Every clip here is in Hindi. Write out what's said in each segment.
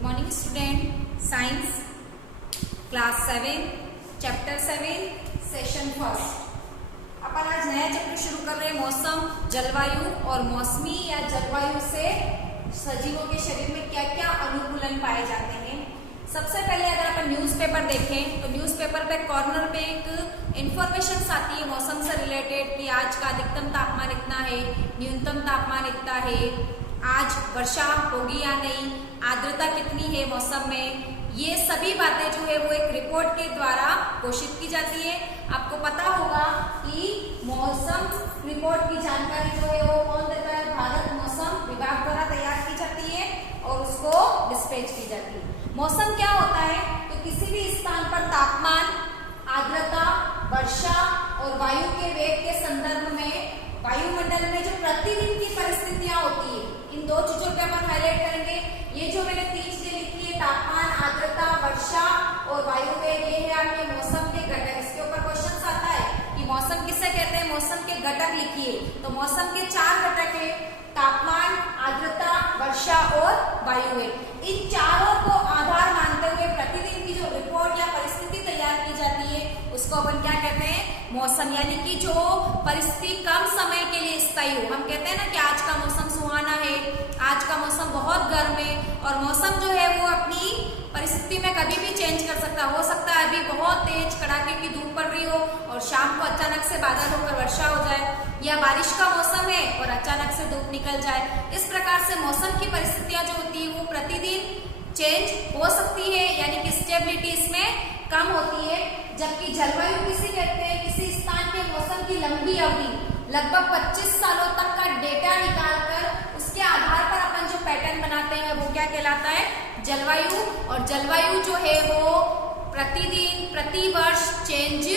Good morning student. Science class 7 chapter 7 session first. अपन आज नया चैप्टर शुरू कर रहे हैं मौसम, जलवायु और मौसमी या जलवायु से सजीवों के शरीर में क्या क्या अनुकूलन पाए जाते हैं। सबसे पहले अगर अपन न्यूज़पेपर देखें तो न्यूज़पेपर पे कॉर्नर पे एक इंफॉर्मेशन आती है मौसम से रिलेटेड कि आज का अधिकतम तापमान इतना है, न्यूनतम तापमान इतना है, आज वर्षा होगी या नहीं, आर्द्रता कितनी है मौसम में। ये सभी बातें जो है वो एक रिपोर्ट के द्वारा घोषित की जाती है। आपको पता होगा कि मौसम रिपोर्ट की जानकारी जो है वो कौन देता है? भारत मौसम विभाग द्वारा तैयार की जाती है और उसको डिस्पैच की जाती है। मौसम क्या होता है? तो किसी भी स्थान पर तापमान, आर्द्रता, वर्षा और वायु के वेग के संदर्भ में वायुमंडल में जो प्रतिदिन की परिस्थितियां होती है, इन दो चीजों पे अपन हाईलाइट करेंगे। ये जो मैंने 3 चीजें लिखी है, तापमान, आर्द्रता, वर्षा और वायु वेग, ये है आपके मौसम के घटक। इसके ऊपर क्वेश्चन आता है कि मौसम किसे कहते हैं, मौसम के घटक लिखिए। तो मौसम के 4 घटक है, तापमान, आर्द्रता, वर्षा और वायु वेग। इन चारों को आधार मानते हुए प्रतिदिन की जो रिपोर्ट या परिस्थिति तैयार की जाती है उसको अपन क्या कहते हैं? मौसम। यानी कि जो परिस्थिति कम समय के लिए स्थायी हो। हम कहते हैं ना कि आज का मौसम सुहाना है, आज का मौसम बहुत गर्म है, और मौसम जो है वो अपनी परिस्थिति में कभी भी चेंज कर सकता है। हो सकता है अभी बहुत तेज कड़ाके की धूप पड़ रही हो और शाम को अचानक से बादल होकर वर्षा हो जाए, या बारिश का मौसम है और अचानक से धूप निकल जाए। इस प्रकार से मौसम की परिस्थितियां जो होती है वो प्रतिदिन चेंज हो सकती है, यानी कि स्टेबिलिटी इसमें कम होती है। जबकि जलवायु किसे कहते हैं? किसी स्थान के मौसम की लंबी अवधि, लगभग 25 सालों तक का डेटा निकालकर उसके आधार पर अपन जो पैटर्न बनाते हैं वो क्या कहलाता है? जलवायु। और जलवायु जो है वो प्रतिदिन, प्रतिवर्ष चेंज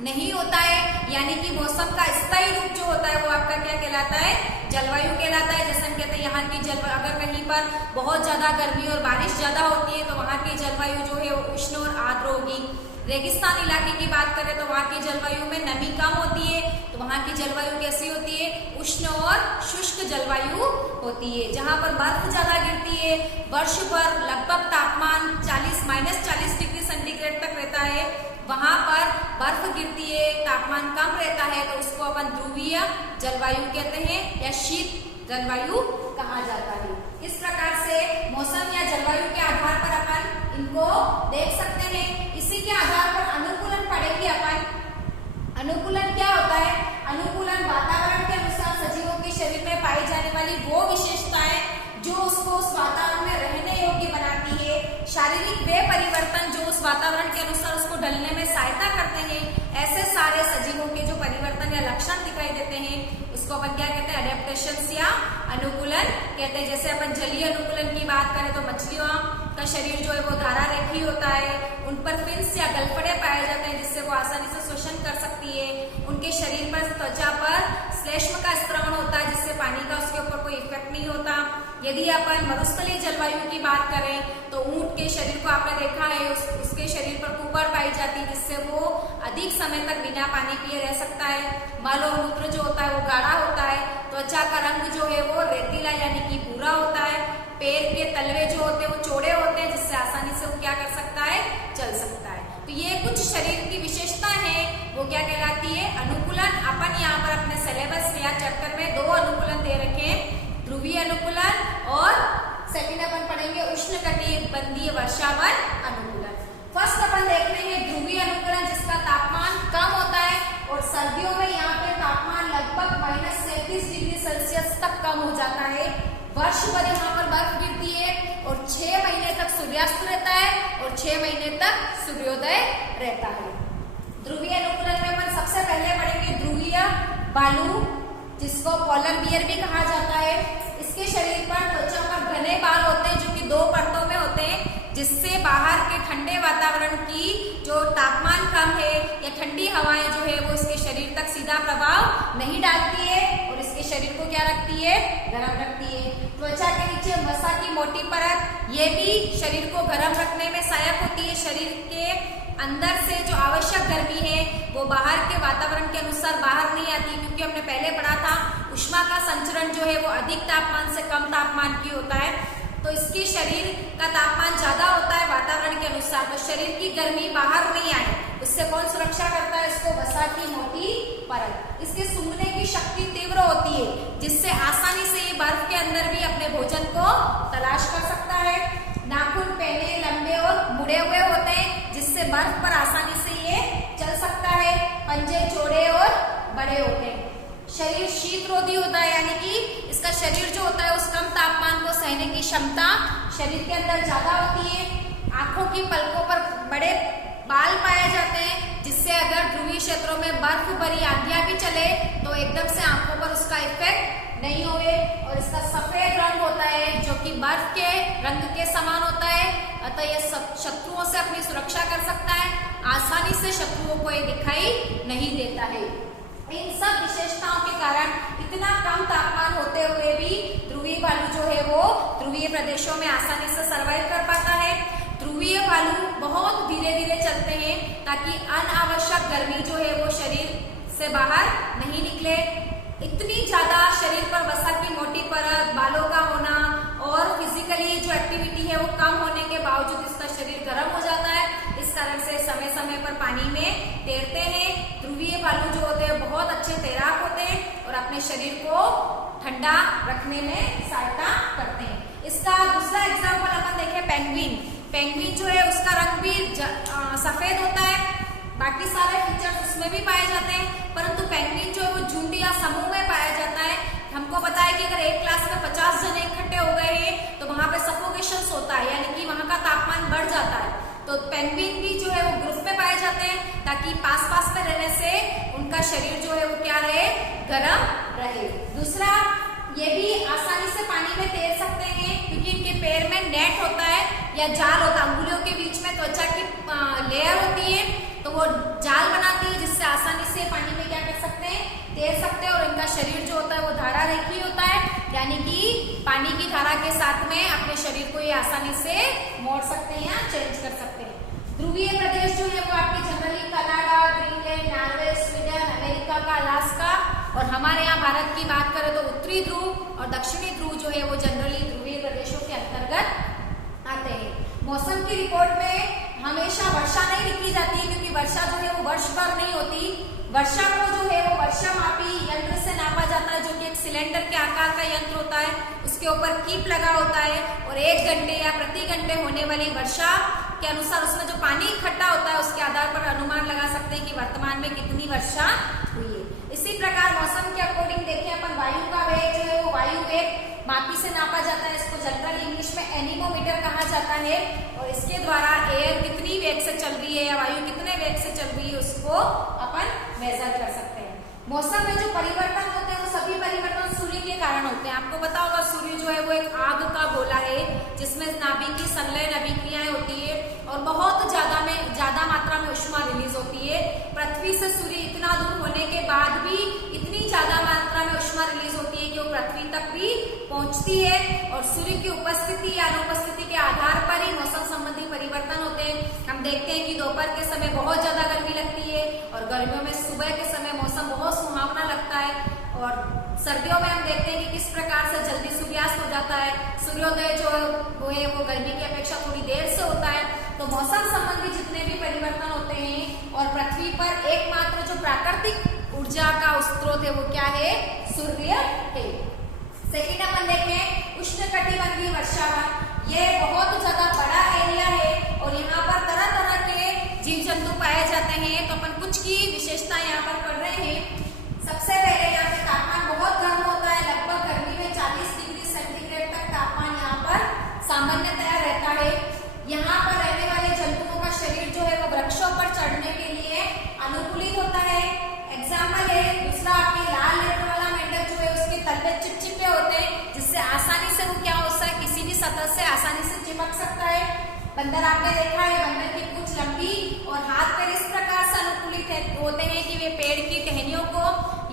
नहीं होता है, यानी कि मौसम का स्थायी रूप जो होता है वो आपका क्या कहलाता है? जलवायु कहलाता है। जैसे हम कहते हैं यहाँ की जलवायु, अगर कहीं पर बहुत ज्यादा गर्मी और बारिश ज्यादा होती है तो वहाँ की जलवायु जो है वो उष्ण और आर्द्र होगी। रेगिस्तान इलाके की बात करें तो वहाँ की जलवायु में नमी कम होती है, तो वहाँ की जलवायु कैसी होती है? उष्ण और शुष्क जलवायु होती है। जहाँ पर बर्फ ज्यादा गिरती है, वर्ष भर लगभग तापमान -40 डिग्री सेंटीग्रेड तक रहता है, वहां पर बर्फ गिरती है, तापमान कम रहता है, तो उसको अपन ध्रुवीय जलवायु कहते हैं या शीत जलवायु कहा जाता है। इस प्रकार से मौसम या जलवायु के आधार पर अपन इनको देख सकते हैं। इसी के आधार पर अनुकूलन पढ़ेंगे अपन। अनुकूलन क्या होता है? अनुकूलन वातावरण के अनुसार सजीवों के शरीर में पाई जाने वाली वो विशेषताएं जो उसको उस वातावरण में रहने योग्य बनाती है, शारीरिक वे परिवर्तन जो उस वातावरण के अनुसार उसको ढलने में सहायता करते हैं। ऐसे सारे सजीवों के जो परिवर्तन या लक्षण दिखाई देते हैं उसको अपन क्या कहते हैं? अडेप्टेशंस या अनुकूलन कहते हैं। जैसे अपन जलीय अनुकूलन की बात करें तो मछलियों का शरीर जो है वो धारा रेखी होता है, उन पर फिन्स या गलफड़े पाए जाते हैं जिससे वो आसानी से श्वसन कर सकती है। उनके शरीर पर, त्वचा पर श्लेष्म का स्त्रावण होता है जिससे पानी का उसके ऊपर कोई इफेक्ट नहीं होता। यदि अपन मरुस्थलीय जलवायु की बात करें तो ऊंट के शरीर को आपने देखा है, उसके शरीर पर कुपर पाई जाती है जिससे वो अधिक समय तक बिना पानी पिए रह सकता है। मल और मूत्र जो होता है वो गाढ़ा होता है। त्वचा का रंग जो है वो रेतीला यानी कि भूरा होता है। पैर के तलवे जो होते हैं वो चौड़े होते हैं जिससे आसानी से वो क्या कर सकता है? चल सकता है। तो ये कुछ शरीर की विशेषता है, वो क्या कहलाती है? अनुकूलन। अपन यहाँ पर अपने सिलेबस में या चैप्टर में 2 अनुकूलन दे रखे हैं, ध्रुवीय अनुकूलन और सेकंड अपन पढ़ेंगे उष्णकटिबंधीय वर्षावन अनुकूलन। फर्स्ट अपन देख रहे हैं ध्रुवीय अनुकूलन जिसका तापमान कम होता है और सर्दियों में यहाँ पे तापमान लगभग -37 डिग्री सेल्सियस तक कम हो जाता है। वर्ष भर यहाँ पर बर्फ गिरती है और 6 महीने तक सूर्यास्त रहता है और 6 महीने तक सूर्योदय रहता है। ध्रुवीय अनुकूलन में अपन सबसे पहले पढ़ेंगे ध्रुवीय बालू जिसको पोलर बियर भी कहा जाता है। इसके शरीर पर, त्वचा पर घने बाल होते हैं जो कि 2 परतों में होते हैं जिससे बाहर के ठंडे वातावरण की जो तापमान कम है या ठंडी हवाएं जो है वो इसके शरीर तक सीधा प्रभाव नहीं डालती है और इसके शरीर को क्या रखती है? गर्म रखती है। त्वचा के नीचे वसा की मोटी परत, ये भी शरीर को गर्म रखने में सहायक होती है। शरीर के अंदर से जो आवश्यक गर्मी है वो बाहर के वातावरण के अनुसार बाहर नहीं आती, क्योंकि हमने पहले पढ़ा था उष्मा का संचरण जो है वो अधिक तापमान से कम तापमान की होता है। तो इसके शरीर का तापमान ज्यादा होता है वातावरण के अनुसार, तो शरीर की गर्मी बाहर नहीं आए, उससे कौन सुरक्षा करता है इसको? वसा की मोटी परत। इसके सूंघने की शक्ति तीव्र होती है, जिससे आसानी से ये बर्फ के अंदर भी अपने भोजन को तलाश कर सकता है। नाखून पहले लंबे और मुड़े हुए होते हैं, जिससे बर्फ पर आसानी से ये चल सकता है। पंजे चौड़े और बड़े होते हैं। शरीर शीतरोधी होता है, यानी कि इसका शरीर जो होता है उस कम तापमान को सहने की क्षमता शरीर के अंदर ज्यादा होती है। आंखों की पलकों पर बड़े बाल पाए जाते हैं, जिससे अगर ध्रुवीय क्षेत्रों में बर्फ भरी आंधियां भी चले तो एकदम से आंखों पर उसका इफेक्ट नहीं होवे। और इसका सफेद रंग होता है, जो कि बर्फ के रंग के समान होता है, अतः यह शत्रुओं से अपनी सुरक्षा कर सकता है। आसानी से शत्रुओं को ये दिखाई नहीं देता है। इन सब विशेषताओं के कारण इतना कम तापमान होते हुए भी ध्रुवीय भालू जो है वो ध्रुवीय प्रदेशों में आसानी से सर्वाइव कर पाता है। ध्रुवीय भालू बहुत धीरे धीरे चलते हैं, ताकि अनावश्यक गर्मी जो है वो शरीर से बाहर नहीं निकले। इतनी ज्यादा शरीर पर वसा की मोटी परत, बालों का होना और फिजिकली जो एक्टिविटी है वो कम होने के बावजूद इसका शरीर गर्म हो जाता है। इस कारण से समय समय पर पानी में तैरते हैं। ध्रुवीय भालू जो होते हैं बहुत अच्छे तैराक होते हैं और अपने शरीर को ठंडा रखने में सहायता करते हैं। इसका दूसरा एग्जाम्पल अपन देखें, पेंगुइन। पेंगुइन जो है उसका रंग भी सफेद होता है, बाकी सारे फीचर्स उसमें भी पाए जाते हैं, परंतु पेंगुइन जो है वो झुंड या समूह में पाया जाता है। हमको पता है कि अगर एक क्लास में 50 जने इकट्ठे हो गए हैं तो वहां पे सफोकेशन होता है, यानी कि वहां का तापमान बढ़ जाता है। तो पेंगुइन भी जो है वो ग्रुप में पाए जाते हैं, ताकि पास पास में रहने से उनका शरीर जो है वो क्या रहे? गर्म रहे। दूसरा, ये भी आसानी से पानी में तैर सकते हैं, क्योंकि इनके पैर में नेट होता है या जाल होता है। अंगुलियों के बीच में त्वचा की लेयर होती है, तो वो जाल बनाती है, जिससे आसानी से पानी में क्या कर सकते हैं? तैर सकते हैं। और इनका शरीर जो होता है वो धारा रेखी होता है, यानी कि पानी की धारा के साथ में अपने शरीर को ये आसानी से मोड़ सकते हैं या चेंज कर सकते हैं। ध्रुवीय प्रदेश जो है वो आपके generally Canada, Greenland, Norway, Sweden, America का अलास्का, और हमारे यहाँ भारत की बात करें तो उत्तरी ध्रुव और दक्षिणी ध्रुव जो है वो जनरली ध्रुवीय प्रदेशों के अंतर्गत आते हैं। मौसम की रिपोर्ट में हमेशा वर्षा नहीं लिखी जाती है, क्योंकि वर्षा जो है वो वर्ष भर नहीं होती। वर्षा को जो है वो वर्षामापी यंत्र से नापा जाता है, जो कि एक सिलेंडर के आकार का यंत्र होता है। उसके ऊपर कीप लगा होता है और 1 घंटे या प्रति घंटे होने वाली वर्षा के अनुसार उसमें जो पानी इकट्ठा होता है उसके आधार पर अनुमान लगा सकते हैं कि वर्तमान में कितनी वर्षा हुई है। इसी प्रकार मौसम के अकॉर्डिंग देखें अपन, वायु का वेग जो है वो वायु वेग मापी से नापा जाता है। इसको जनरल इंग्लिश में एनीमोमीटर कहा जाता है, और इसके द्वारा एयर कितनी वेग से चल रही है या वायु कितने वेग से चल रही है उसको अपन मेजर कर सकते हैं। मौसम में जो परिवर्तन होते हैं वो सभी परिवर्तन सूर्य के कारण होते हैं। आपको पता होगा सूर्य जो है वो एक आग का गोला है, जिसमें नाभिकीय संलयन अभिक्रियाएं होती है और बहुत ज्यादा मात्रा में ऊष्मा रिलीज होती है। पृथ्वी से सूर्य इतना दूर होने के बाद भी इतनी ज्यादा मात्रा में ऊष्मा रिलीज होती है कि वो पृथ्वी तक भी पहुंचती है, और सूर्य की उपस्थिति या अनुपस्थिति के आधार पर ही मौसम संबंधी परिवर्तन होते हैं। हम देखते हैं कि दोपहर के समय बहुत ज्यादा गर्मी लगती है, और गर्मियों में सुबह के समय मौसम बहुत सुहावना लगता है, और सर्दियों में हम देखते हैं कि किस प्रकार से जल्दी सूर्यास्त हो जाता है। सूर्योदय जो है वो गर्मी की अपेक्षा थोड़ी देर से होता है। तो मौसम संबंधी जितने भी परिवर्तन होते हैं, और पृथ्वी पर एकमात्र जो प्राकृतिक ऊर्जा का स्रोत है वो क्या है? सूर्य है। सेकेंड अपन देखें, उष्णकटिबंधीय वर्षावन। ये बहुत ज्यादा बड़ा एरिया है और यहाँ पर तरह तरह के जीव जंतु पाए जाते हैं। तो अपन कुछ की विशेषता यहाँ पर पढ़ रहे हैं। सबसे पहले यहाँ पे तापमान बहुत गर्म होता है, लगभग गर्मी में 40 डिग्री सेंटीग्रेड तक तापमान यहाँ पर सामान्यतया रहता है। यहाँ पर रहने वाले जंतुओं का शरीर जो है वो वृक्षों पर चढ़ने के लिए अनुकूलित होता है। एग्जाम्पल है, दूसरा आपके लाल लेटर वाला मेंढक जो है उसके तलवे चिपचिपे होते हैं, जिससे आसानी से वो क्या होता है? किसी भी सतह से आसानी से चिपक सकता है। बंदर आपने देखा है, बंदर की पूंछ लंबी और हाथ पैर इस प्रकार से अनुकूलित होते हैं कि वे पेड़ की टहनियों को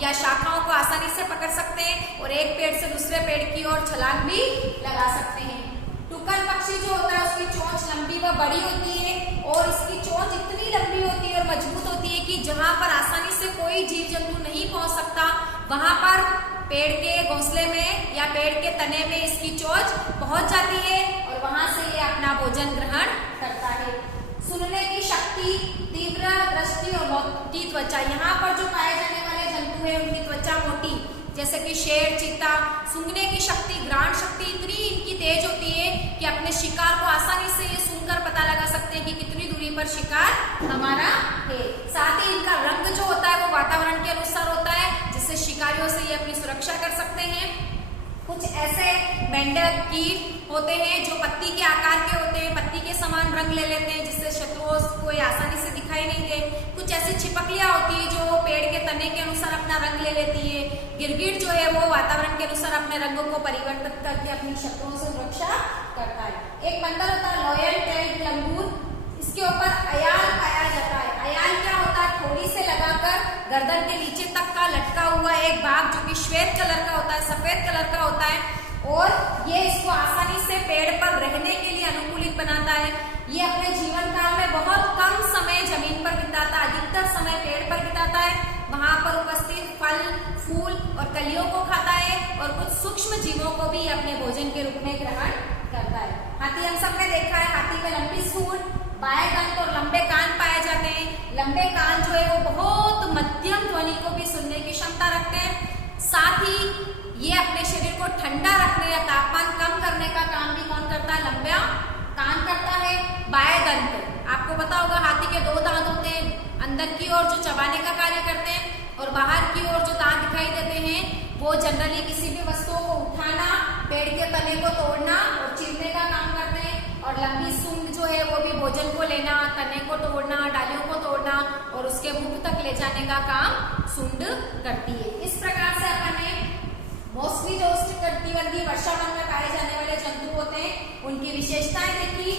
या शाखाओं को आसानी से पकड़ सकते हैं और एक पेड़ से दूसरे पेड़ की ओर छलांग भी लगा सकते हैं। टुकन पक्षी जो होता है उसकी चोंच लंबी व बड़ी होती है, और इसकी चोंच इतनी लंबी होती है और मजबूत होती है कि जहां पर आसानी से कोई जीव जंतु नहीं पहुंच सकता, वहां पर पेड़ के घोंसले में या पेड़ के तने में इसकी चोंच पहुंच जाती है और वहां से ये अपना भोजन ग्रहण करता है। सुनने की शक्ति, तीव्र दृष्टि और मोटी त्वचा। यहाँ पर जो पाए जाने वाले जंतु है उनकी त्वचा मोटी, जैसे कि शेर, चीता। सूंघने की शक्ति, घ्राण शक्ति इतनी इनकी तेज होती है कि अपने शिकार को आसानी से ये सूंघकर पता लगा सकते हैं कि कितनी दूरी पर शिकार हमारा है। साथ ही इनका रंग जो होता है वो वातावरण के अनुसार होता है, जिससे शिकारियों से ये अपनी सुरक्षा कर सकते हैं। कुछ ऐसे मेंढक, कीट होते हैं जो पत्ती के आकार के होते हैं, पत्ती के समान रंग ले लेते हैं, जिससे शत्रुओं को ये आसानी से दिखाई नहीं दे। कुछ ऐसी छिपकलियां होती है जो पेड़ के तने के अनुसार अपना रंग ले लेती है। गिरगिट जो है वो वातावरण के अनुसार अपने रंगों को परिवर्तित करके अपनी शत्रुओं से सुरक्षा करता है। एक बंदर होता है लॉयल टेल्ड लंगूर, इसके ऊपर अयाल पाया जाता है। अयाल क्या होता है? ठोड़ी से लगाकर गर्दन के नीचे तक का लटका हुआ एक भाग जो कि श्वेत कलर का होता है, सफेद कलर का होता है, और ये इसको आसानी से पेड़ पर रहने के लिए अनुकूलित बनाता है। ये अपने जीवन काल में बहुत कम समय जमीन पर बिताता है, अधिकतर समय पेड़ पर बिताता है। वहां पर उपस्थित फल, फूल और कलियों को खाता है और कुछ सूक्ष्म जीवों को भी अपने भोजन के रूप में ग्रहण करता है। हाथी हम सब ने देखा है, हाथी में लंबी सूंड, बाएं दंत और लंबे कान पाए जाते हैं। लंबे कान जो है वो बहुत मध्यम ध्वनि को भी सुनने की क्षमता रखते हैं। साथ ही ये अपने शरीर को ठंडा रखने या तापमान कम करने का काम भी कौन करता है? लंबा कान करता है। बाएं दंत, आपको पता होगा हाथी के 2 दांत होते हैं, अंदर की ओर जो चबाने का कार्य करते हैं और बाहर की ओर जो दांत दिखाई देते हैं वो जनरली किसी भी वस्तुओं को उठाना, पेड़ के तने को तोड़ना और चीरने का काम करते हैं। और लंबी सूंड जो है वो भी भोजन को लेना, तने को तोड़ना, डालियों को तोड़ना और उसके मुख तक ले जाने का काम सूंड करती है। इस प्रकार से अपन ने मोस्टली जो उष्णकटिबंधीय वर्षावन में पाए जाने वाले जंतु होते हैं उनकी विशेषताएं देखी।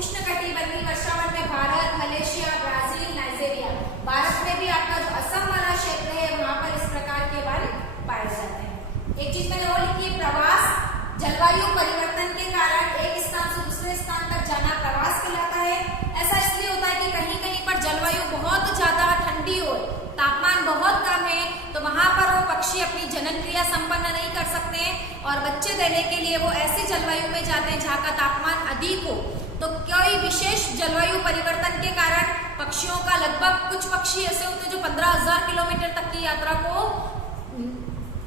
उष्णकटिबंधीय वर्षावन में Bharat, Malaysia, Brazil, Nigeria. Bharat में भी आपका जो असम वाला क्षेत्र है वहां पर इस प्रकार के वन पाए जाते हैं। एक चीज मैंने और लिखी है, प्रवास। जलवायु परिवर्तन के कारण एक स्थान से दूसरे स्थान तक जाना प्रवास कहलाता है। ऐसा इसलिए होता है कि कहीं कहीं पर जलवायु बहुत ज्यादा ठंडी हो, तापमान बहुत कम है, तो वहां पर वो पक्षी अपनी जनन क्रिया संपन्न नहीं कर सकते और बच्चे देने के लिए वो ऐसी जलवायु में जाते हैं जहाँ का तापमान अधिक हो। तो कोई विशेष जलवायु परिवर्तन के कारण पक्षियों का लगभग, कुछ पक्षी ऐसे होते हैं जो 15,000 किलोमीटर तक की यात्रा को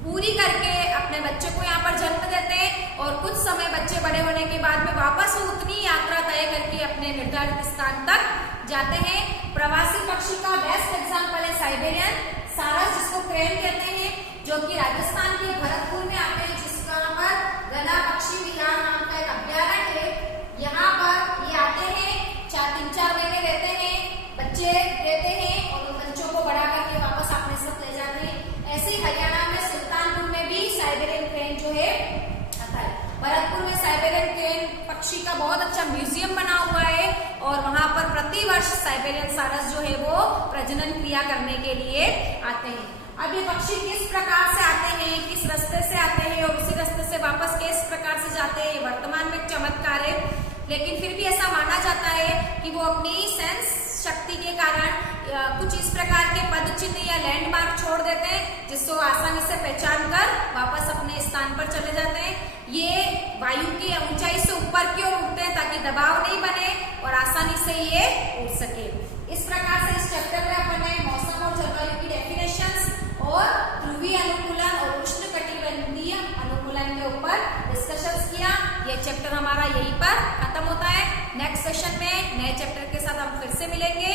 पूरी करके अपने बच्चे को यहाँ पर जन्म देते हैं और कुछ समय बच्चे बड़े होने के बाद में वापस वो उतनी यात्रा तय करके अपने निर्धारित स्थान तक जाते हैं। प्रवासी पक्षी का बेस्ट एग्जाम्पल है साइबेरियन सारस, जिसको क्रेन कहते हैं, जो कि राजस्थान के भरतपुर में आते हैं, जिसका पर गला पक्षी विहार नाम का एक अभ्यारण्य है। यहाँ पर ये आते हैं, 3-4 महीने रहते हैं, बच्चे देते हैं और उन बच्चों को बड़ा करके वापस अपने साथ ले जाते हैं। ऐसे ही हरियाणा में सुल्तानपुर में भी साइबेरियन क्रेन जो है आता है। भरतपुर में साइबेरियन क्रेन पक्षी का बहुत अच्छा म्यूजियम बना हुआ है और वहां पर प्रतिवर्ष साइबेरियन सारस जो है वो प्रजनन क्रिया करने के लिए आते हैं। अब ये पक्षी किस प्रकार से आते हैं, किस रास्ते से आते हैं और उसी रास्ते से वापस किस प्रकार से जाते हैं, वर्तमान में चमत्कार है, लेकिन फिर भी ऐसा माना जाता है कि वो अपनी सेंस शक्ति के कारण कुछ इस प्रकार के पद चिन्ह या लैंडमार्क छोड़ देते हैं जिसको आसानी से पहचान कर वापस अपने स्थान पर चले जाते हैं। ये वायु की ऊंचाई से ऊपर की ओर उठते हैं ताकि दबाव नहीं बने और आसानी से ये उड़ सके। इस प्रकार से इस चैप्टर में अपने मौसम और जलवायु की डेफिनेशंस और ध्रुवीय अनुकूलन और उष्णकटिबंधीय अनुकूलन के ऊपर डिस्कशंस किया। ये चैप्टर हमारा यहीं पर खत्म होता है। नेक्स्ट सेशन में नए चैप्टर के साथ हम फिर से मिलेंगे।